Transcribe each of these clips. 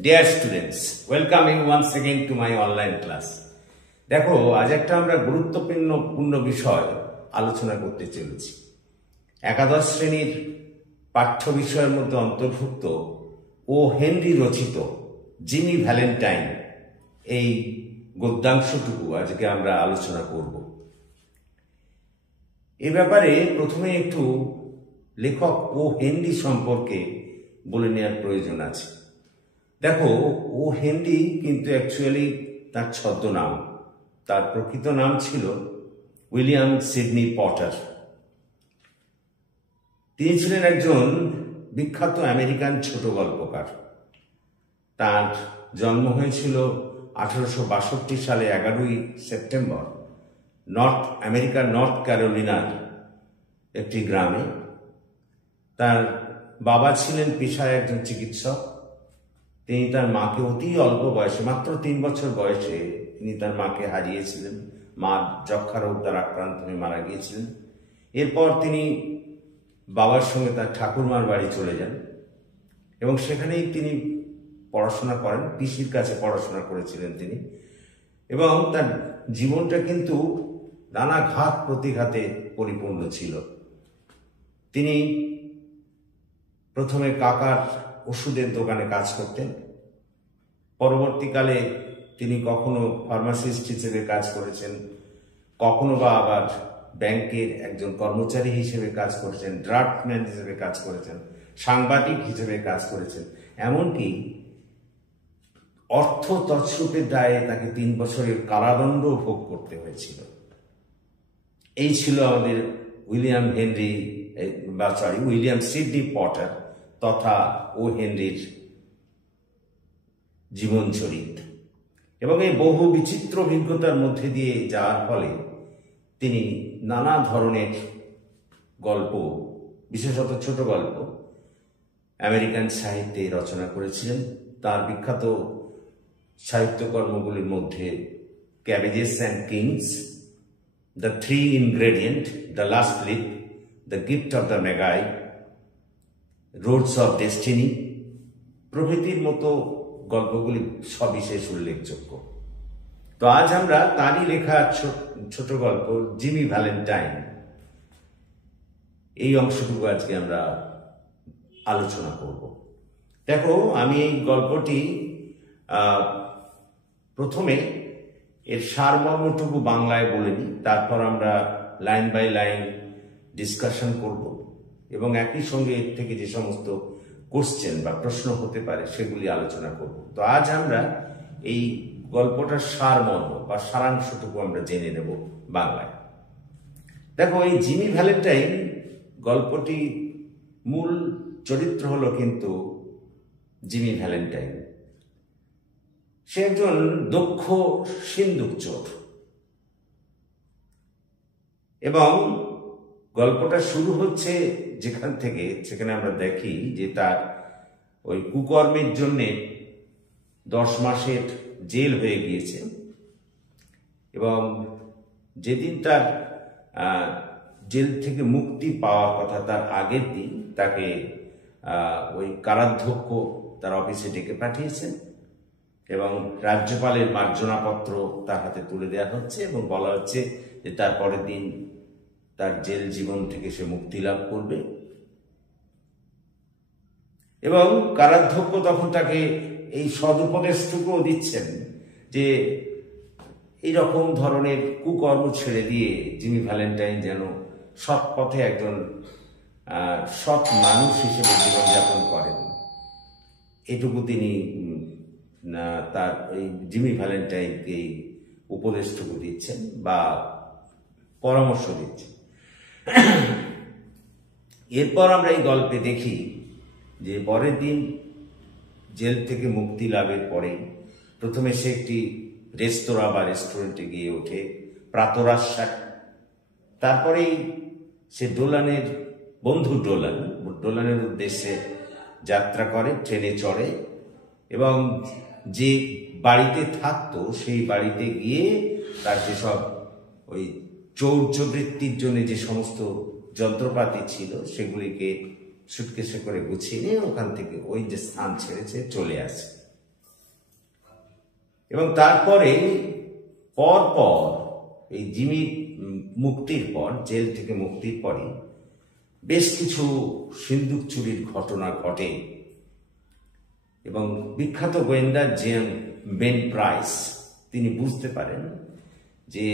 Dear students, welcoming once again to my online class. দেখো আজ একটা আমরা গুরুত্বপূর্ণ বিষয় আলোচনা করতে চলেছি। একাদশ শ্রেণীর পাঠ্য বিষয়ের মধ্যে অন্তর্ভুক্ত ও হেনরি রচিত জিমি ভ্যালেন্টাইন এই গদ্যাংশটুকু আজকে আমরা আলোচনা করব। এ ব্যাপারে প্রথমে একটু লেখক ও হেনরি সম্পর্কে বলে নেওয়ার প্রয়োজন আছে। দেখো, ও হেনরি কিন্তু অ্যাকচুয়ালি তার ছদ্মনাম, তার প্রকৃত নাম ছিল উইলিয়াম সিডনি পটার। তিনি ছিলেন একজন বিখ্যাত আমেরিকান ছোট গল্পকার। তার জন্ম হয়েছিল 1862 সালে 11ই সেপ্টেম্বর আমেরিকার নর্থ ক্যারোলিনার একটি গ্রামে। তার বাবা ছিলেন পেশায় একজন চিকিৎসক। তিনি তার মাকে অতি অল্প বয়সে, মাত্র 3 বছর বয়সে তিনি তার মাকে হারিয়েছিলেন। মা যক্ষা রোগ দ্বারা আক্রান্ত হয়ে মারা গিয়েছিলেন। এরপর তিনি বাবার সঙ্গে তার ঠাকুরমার বাড়ি চলে যান এবং সেখানেই তিনি পড়াশোনা করেন। পিসির কাছে পড়াশোনা করেছিলেন তিনি, এবং তার জীবনটা কিন্তু নানা ঘাত প্রতিঘাতে পরিপূর্ণ ছিল। তিনি প্রথমে কাকার ওষুধের দোকানে কাজ করতেন। পরবর্তীকালে তিনি কখনো ফার্মাসিস্ট হিসেবে কাজ করেছেন, কখনো বা আবার ব্যাংকের একজন কর্মচারী হিসেবে কাজ করেছেন, ড্রাফটম্যান হিসেবে কাজ করেছেন, সাংবাদিক হিসেবে কাজ করেছেন। এমনকি অর্থ তছরূপের দায়ে তাকে 3 বছরের কারাদণ্ড ভোগ করতে হয়েছিল। এই ছিল আমাদের উইলিয়াম সিডনি পটার তথা ও হেনরির জীবন চরিত। এবং এই বহু বিচিত্র অভিজ্ঞতার মধ্যে দিয়ে যাওয়ার ফলে তিনি নানা ধরনের গল্প, বিশেষত ছোট গল্প আমেরিকান সাহিত্যে রচনা করেছিলেন। তার বিখ্যাত সাহিত্যকর্মগুলির মধ্যে cabbages and kings, the 3 ingredient, the last leap, the gift of the magi, roads of destiny প্রভৃতির মতো গল্পগুলি সবিশেষ উল্লেখযোগ্য। তো আজ আমরা তারই লেখা ছোট গল্প জিমি ভ্যালেন্টাইন এই অংশটুকু আজকে আমরা আলোচনা করব। দেখো, আমি এই গল্পটি প্রথমে এর সারমর্মটুকু বাংলায় বলে নিই, তারপর আমরা লাইন বাই লাইন ডিসকাশন করব এবং একই সঙ্গে এর থেকে যে সমস্ত কোশ্চেন বা প্রশ্ন হতে পারে সেগুলি আলোচনা করব। তো আজ আমরা এই গল্পটার সারমর্ম বা সারাংশটুকু আমরা জেনে নেব বাংলায়। দেখো, এই জিমি ভ্যালেন্টাইন গল্পটি মূল চরিত্র হলো কিন্তু জিমি ভ্যালেন্টাইন। সে একজন দক্ষ সিন্দুক চোর এবং গল্পটা শুরু হচ্ছে যেখান থেকে, সেখানে আমরা দেখি যে তার ওই কুকর্মের জন্যে 10 মাসের জেল হয়ে গিয়েছে এবং যেদিন তার জেল থেকে মুক্তি পাওয়ার কথা তার আগের দিন তাকে ওই কারাধ্যক্ষ তার অফিসে ডেকে পাঠিয়েছেন এবং রাজ্যপালের মার্জনাপত্র তার হাতে তুলে দেওয়া হচ্ছে এবং বলা হচ্ছে যে তার পরের দিন তার জেল জীবন থেকে সে মুক্তি লাভ করবে। এবং কারাধ্যক্ষ তখন তাকে এই সদুপদেশটুকুও দিচ্ছেন যে এইরকম ধরনের কুকর্ম ছেড়ে দিয়ে জিমি ভ্যালেন্টাইন যেন সৎ পথে একজন সৎ মানুষ হিসেবে জীবনযাপন করেন, এটুকু তিনি তার এই জিমি ভ্যালেন্টাইনকে এই উপদেশটুকু দিচ্ছেন বা পরামর্শ দিচ্ছেন। এরপর আমরা এই গল্পে দেখি যে পরের দিন জেল থেকে মুক্তি লাভের পরে প্রথমে সে একটি রেস্তোরাঁ বা রেস্টুরেন্টে গিয়ে ওঠে, প্রাতরাশ্বাস। তারপরেই সে ডোলানের উদ্দেশ্যে যাত্রা করে, ট্রেনে চড়ে এবং যে বাড়িতে থাকতো সেই বাড়িতে গিয়ে তার যেসব ওই চৌর্যবৃত্তির জন্য যে সমস্ত যন্ত্রপাতি ছিল সেগুলিকে সুটকেসে করে গুছিয়ে নিয়ে ওখান থেকে ওই যে স্থান ছেড়েছে চলে আসে। এবং তারপরে পর এই জিমি মুক্তির পর, জেল থেকে মুক্তির পরে বেশ কিছু সিন্দুক চুরির ঘটনা ঘটে এবং বিখ্যাত গোয়েন্দা বেন প্রাইস তিনি বুঝতে পারেন যে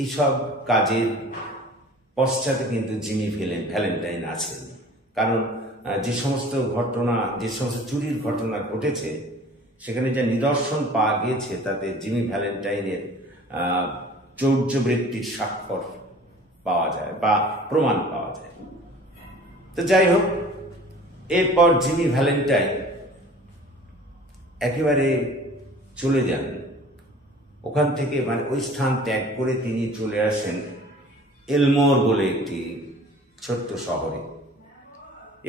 এইসব কাজের পশ্চাতে কিন্তু জিমি ভ্যালেন্টাইন আছেন। কারণ যে সমস্ত চুরির ঘটনা ঘটেছে সেখানে যে নিদর্শন পাওয়া গিয়েছে তাতে জিমি ভ্যালেন্টাইনের চৌর্যবৃত্তির স্বাক্ষর পাওয়া যায় বা প্রমাণ পাওয়া যায়। তো যাই হোক, এরপর জিমি ভ্যালেন্টাইন একেবারে চলে যান ওখান থেকে, মানে ওই স্থান ত্যাগ করে তিনি চলে আসেন এলমোর বলে একটি ছোট্ট শহরে।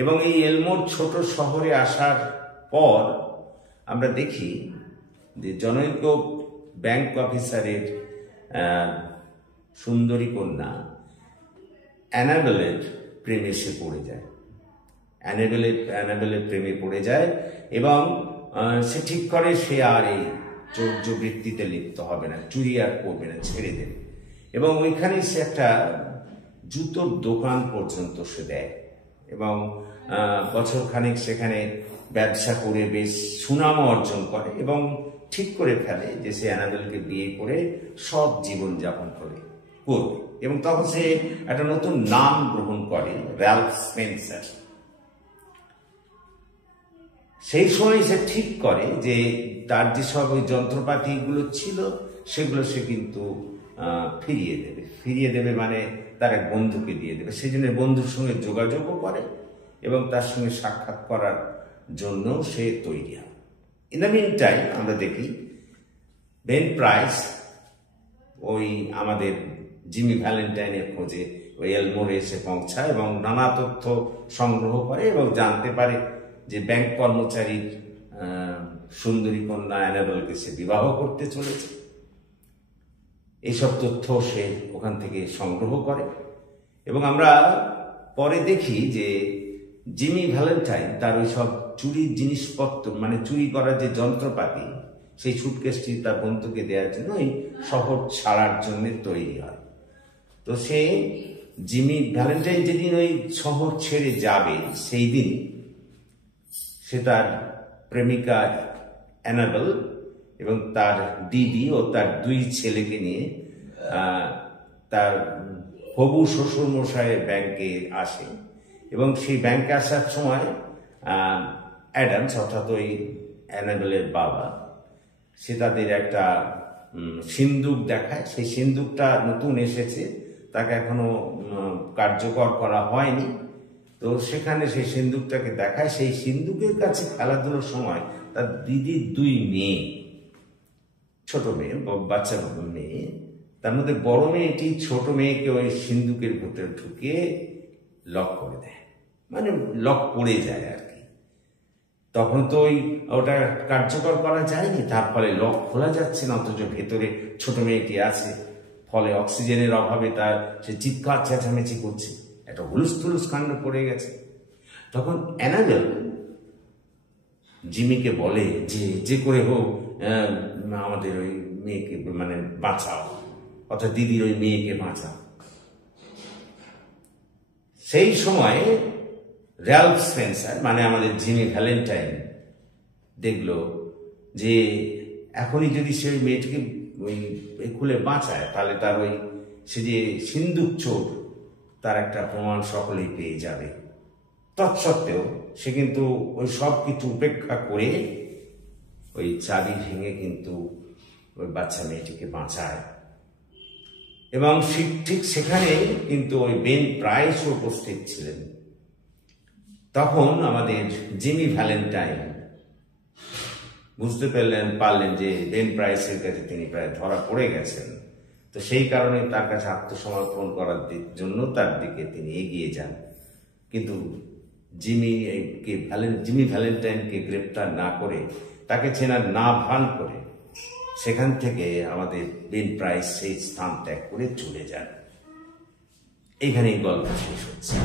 এবং এই এলমোর ছোট শহরে আসার পর আমরা দেখি যে জনৈক ব্যাংক অফিসারের সুন্দরী কন্যা অ্যানাবেলের প্রেমে সে পড়ে যায়। অ্যানাবেলের প্রেমে পড়ে যায় এবং সে ঠিক করে সে আর এই চৌর্যবৃত্তিতে লিপ্ত হবে না, চুরি আর করবে না, ছেড়ে দেবে। এবং ওইখানে সে একটা জুতোর দোকান পর্যন্ত সে দেয় এবং বছরখানেক সেখানে ব্যবসা করে বেশ সুনাম অর্জন করে এবং ঠিক করে ফেলে যে সে অ্যানাবেলকে বিয়ে করে সৎ জীবনযাপন করবে। এবং তখন সে একটা নতুন নাম গ্রহণ করে, র্যালফ স্পেন্সার। সেই সময় সে ঠিক করে যে তার যেসব ওই যন্ত্রপাতিগুলো ছিল সেগুলো সে কিন্তু ফিরিয়ে দেবে, মানে তার এক বন্ধুকে দিয়ে দেবে। সেই জন্য বন্ধুর সঙ্গে যোগাযোগও করে এবং তার সঙ্গে সাক্ষাৎ করার জন্য সে তৈরি হয়। ইন দ্য মিন টাইম আমরা দেখি বেন প্রাইস ওই আমাদের জিমি ভ্যালেন্টাইনের খোঁজে ওই এলমোরে এসে পৌঁছায় এবং নানা তথ্য সংগ্রহ করে এবং জানতে পারে যে ব্যাংক কর্মচারীর সুন্দরী কন্যা অ্যানাবেলকে সে বিবাহ করতে চলেছে। এইসব তথ্য সে ওখান থেকে সংগ্রহ করে এবং আমরা পরে দেখি যে জিমি ভ্যালেন্টাইন তার ওই সব চুরির জিনিসপত্র, মানে চুরি করার যে যন্ত্রপাতি, সেই সুটকেসটি তার বন্ধুকে দেওয়ার জন্য ওই শহর ছাড়ার জন্য তৈরি হয়। তো সে জিমি ভ্যালেন্টাইন যেদিন ওই শহর ছেড়ে যাবে সেই দিন সে তার প্রেমিকা অ্যানাবেল এবং তার দিদি ও তার দুই ছেলেকে নিয়ে তার হবু শ্বশুর মশাইয়ের ব্যাংকে আসে এবং সেই ব্যাংকে আসার সময় অ্যাডামস, অর্থাৎ ওই অ্যানাবেলের বাবা, সে তাদের একটা সিন্দুক দেখায়। সেই সিন্দুকটা নতুন এসেছে, তাকে এখনো কার্যকর করা হয়নি। তো সেখানে সেই সিন্দুকটাকে দেখায়। সেই সিন্দুকের কাছে খেলাধুলোর সময় তার দিদির দুই মেয়ে, ছোট মেয়ে, বাচ্চা মেয়ে, তার মধ্যে বড় মেয়েটি ছোট মেয়েকে ওই সিন্দুকের ভেতরে ঢুকিয়ে লক করে দেয়, মানে লক পড়ে যায় আর কি। তখন তো ওটা কার্যকর করা যায়নি, তার ফলে লক খোলা যাচ্ছে না, অথচ ভেতরে ছোট মেয়েটি আছে। ফলে অক্সিজেনের অভাবে সে চিৎকার চেঁচামেচি করছে, একটা হুলুস কাণ্ড পড়ে গেছে। তখন অ্যানাবেল জিমিকে বলে যে করে হোক আমাদের ওই মেয়েকে মানে বাঁচাও, অর্থাৎ দিদির ওই মেয়েকে বাঁচাও। সেই সময় র্যালফ স্পেন্সার, মানে আমাদের জিমি ভ্যালেন্টাইন, দেখলো যে এখনই যদি সে ওই মেয়েটিকে ওই খুলে বাঁচায় তাহলে তার ওই সে যে সিন্দুক চোর তার একটা প্রমাণ সকলেই পেয়ে যাবে। তৎসত্ত্বেও সে কিন্তু ওই সব কিছু উপেক্ষা করে ওই চাবি ভেঙে কিন্তু ওই বাচ্চা মেয়েটিকে বাঁচায়। এবং ঠিক সেখানে কিন্তু ওই বেন প্রাইস উপস্থিত ছিলেন। তখন আমাদের জিমি ভ্যালেন্টাইন বুঝতে পারলেন যে বেন প্রাইসের কাছে তিনি প্রায় ধরা পড়ে গেছেন। তো সেই কারণে তার কাছে আত্মসমর্পণ করার জন্য তার দিকে তিনি এগিয়ে যান। কিন্তু জিমি ভ্যালেন্টাইনকে গ্রেপ্তার না করে, তাকে চেনার না ভান করে, সেখান থেকে আমাদের বেন প্রাইস সেই স্থান ত্যাগ করে চলে যান। এইখানে এই গল্প শেষ হচ্ছে।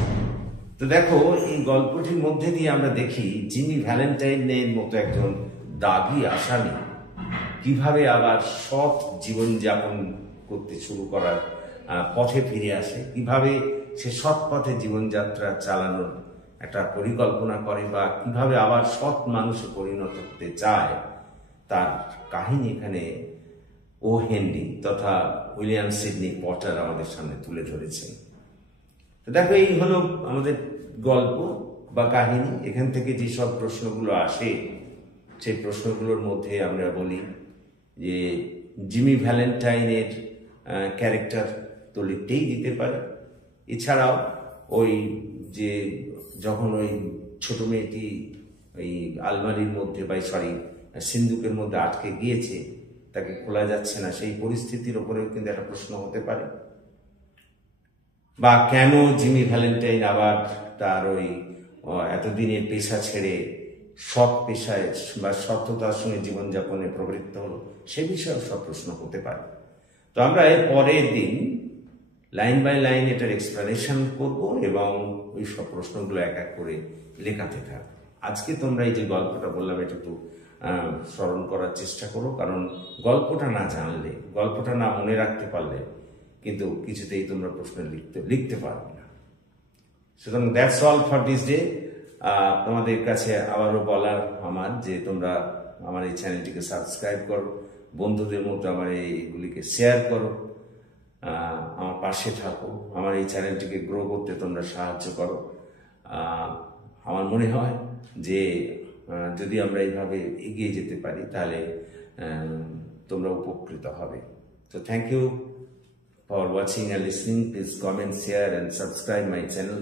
তো দেখো, এই গল্পটির মধ্যে দিয়ে আমরা দেখি জিমি ভ্যালেন্টাইনের মতো একজন দাগী আসামি কিভাবে আবার সৎ জীবনযাপন করতে শুরু করার পথে ফিরে আসে, কিভাবে সে সৎ পথে জীবনযাত্রা চালানোর একটা পরিকল্পনা করে বা কিভাবে আবার সৎ মানুষে পরিণত হতে চায়, তার কাহিনী এখানে ও হেনরি তথা উইলিয়াম সিডনি পটার আমাদের সামনে তুলে ধরেছেন। তো দেখো, এই হলো আমাদের গল্প বা কাহিনী। এখান থেকে যেসব প্রশ্নগুলো আসে সেই প্রশ্নগুলোর মধ্যে আমরা বলি যে জিমি ভ্যালেন্টাইনের ক্যারেক্টার তো লিখতেই দিতে পারে। এছাড়াও ওই যে যখন ওই ছোট মেয়েটি ওই আলমারির মধ্যে সিন্দুকের মধ্যে আটকে গিয়েছে, তাকে খোলা যাচ্ছে না, সেই পরিস্থিতির ওপরেও কিন্তু একটা প্রশ্ন হতে পারে। বা কেন জিমি ভ্যালেন্টাইন আবার তার ওই এতদিনের পেশা ছেড়ে সৎ পেশায় বা সত্যতার সঙ্গে জীবনযাপনে প্রবৃত্ত হলো, সে বিষয়েও সব প্রশ্ন হতে পারে। তো আমরা এর পরের দিন লাইন বাই লাইন এটার এক্সপ্লেনেশন করব এবং ওই সব প্রশ্নগুলো এক এক করে লেখাতে থাকবো। আজকে তোমরা এই যে গল্পটা বললাম এটা একটু স্মরণ করার চেষ্টা করো, কারণ গল্পটা না জানলে, গল্পটা না মনে রাখতে পারলে কিন্তু কিছুতেই তোমরা প্রশ্ন লিখতে পারবে না। সুতরাং that's all for this day. তোমাদের কাছে আবারও বলার আমার যে তোমরা আমার এই চ্যানেলটিকে সাবস্ক্রাইব করো, বন্ধুদের মধ্যে আমার এইগুলিকে শেয়ার করো, আমার পাশে থাকো, আমার এই চ্যানেলটিকে গ্রো করতে তোমরা সাহায্য করো। আমার মনে হয় যে যদি আমরা এইভাবে এগিয়ে যেতে পারি তাহলে তোমরা উপকৃত হবে। তো thank you for watching and listening. Please comment, share and subscribe my channel.